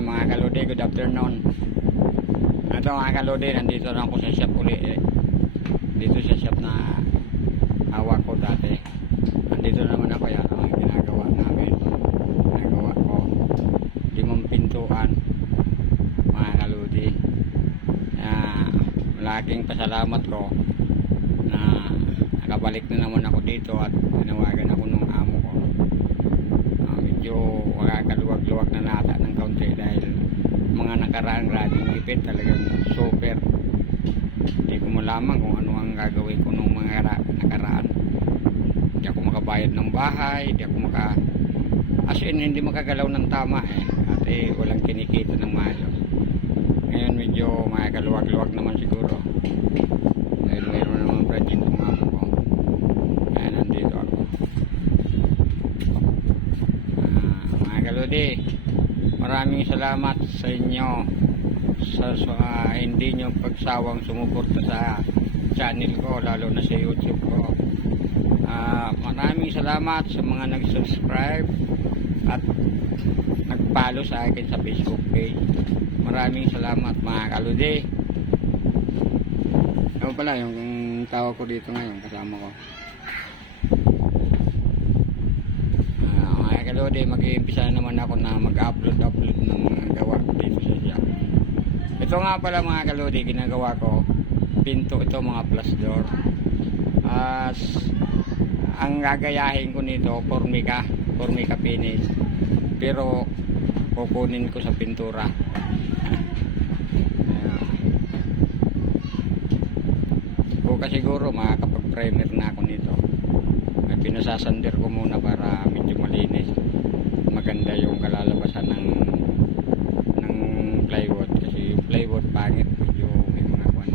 Mga kalodi, good afternoon. Ito mga kalodi, nandito na ako sa shop uli dito sa shop na hawak ko dati. Nandito naman ako, yan ang ginagawa namin. Ginagawa ko 5 pintuan mga kalodi. Malaking pasalamat ko na nakabalik na naman ako dito at tinawagan ako ng amo ko. Medyo makakaluwag-luwag na nata ng kaunti dahil mga nakaraang rading ipit talagang super. Hindi ko malaman kung ano ang gagawin ko nung mga nakaraan. Hindi ako makabayad ng bahay, hindi makagalaw ng tama at walang kinikita ng maayos. Ngayon medyo makakaluwag-luwag naman siguro dahil mayroon naman project ng amo ko. Kaya nandito ako. Mga kalodi, maraming salamat sa inyo sa hindi nyo pagsawang sumuporta sa channel ko, lalo na sa YouTube ko. Maraming salamat sa mga nag-subscribe at nag-follow sa akin sa Facebook page. Maraming salamat mga kalodi. Ako pala yung tawag ko dito ngayon, kasama ko. Mga kalodi, mag-iimpisa naman ako na mag-upload ng mga gawa dito sa shop. Ito nga pala mga kalodi, ginagawa ko pinto ito, mga plus door. Ang gagayahin ko nito formica finish, pero kukunin ko sa pintura. Bukas siguro makakapag-primer na ako nito. Pinasasander ko muna para medyo malinis, maganda yung kalalabasan ng plywood, kasi plywood pangit, medyo may mga kuwan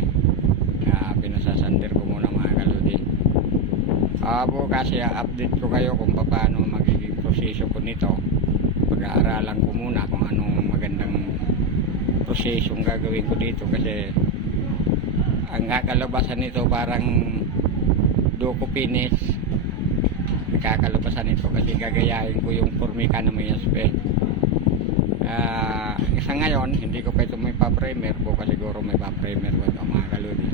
pinasasander ko muna mga kalodi. Bukas update ko kayo kung paano magiging proseso ko nito. Pag-aaralan ko muna kung anong magandang proseso ang gagawin ko dito, kasi ang kakalabasan nito parang duko finish. Kakalabasan nito kasi gagayahin ko yung formica na may aspe. Isa ngayon hindi ko pa ito may pa-primer. Bukas siguro may pa-primer ko ito mga kalodi.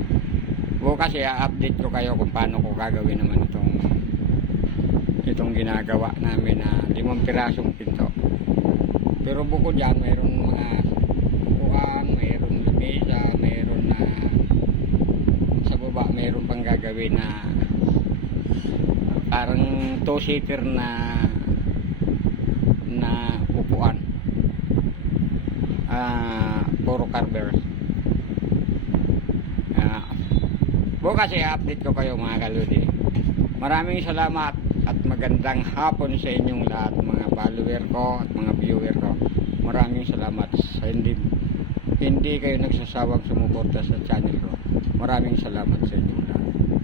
Bukas update ko kayo kung paano ko gagawin naman itong ginagawa namin na 5 pirasong pinto. Pero bukod dyan mayroon mga upuan, mayroon lamesa, mayroon na sa baba mayroon pang gagawin na parang 2-seater na upuan, puro carvers. Bukas update ko kayo mga kalodi. Maraming salamat at magandang hapon sa inyong lahat, mga follower ko at mga viewer ko. Maraming salamat sa hindi kayo nagsasawang sumuporta sa channel ko. Maraming salamat sa inyong lahat.